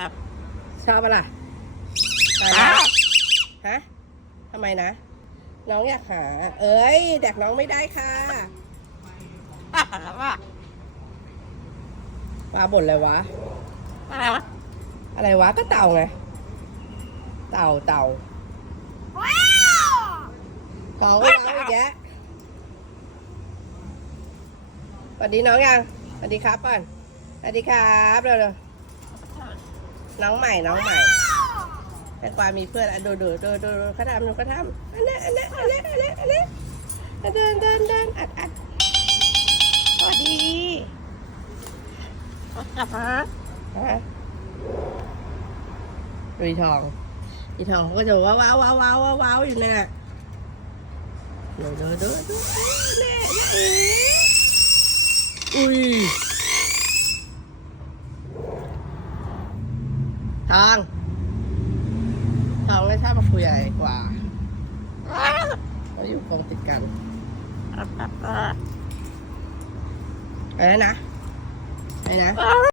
ครับ ชอบปะล่ะไปนะฮะทำไมนะ น้องอยากหา เอ้ย แดกน้องไม่ได้ค่ะว่าปลาบ่นอะไรวะ อะไรวะ อะไรวะ ก็เต่าไง เต่าเต่าว้าวเต่าว้าวอีกแยะสวัสดีน้องยังสวัสดีครับก่อนสวัสดีครับเร็วๆ น้องใหม่น้องใหม่แต่ความมีเพื่อนอะดูดูดูดูดูเขาทำดูเขาทำอันนี้อันนี้อันนี้อันนี้อันนี้เดินเดินเดินอัดอัดสวัสดีกลับมาฮะดูทองอีทองเขาก็จะว้าวว้าวว้าวว้าวว้าวอยู่เนี่ยดูดูดูดูแน่แน่อุ้ย ทองทองไม่ชอบมาคุยอะไรกว่าเราอยู่กองติดกันอะไรนะอะไรนะ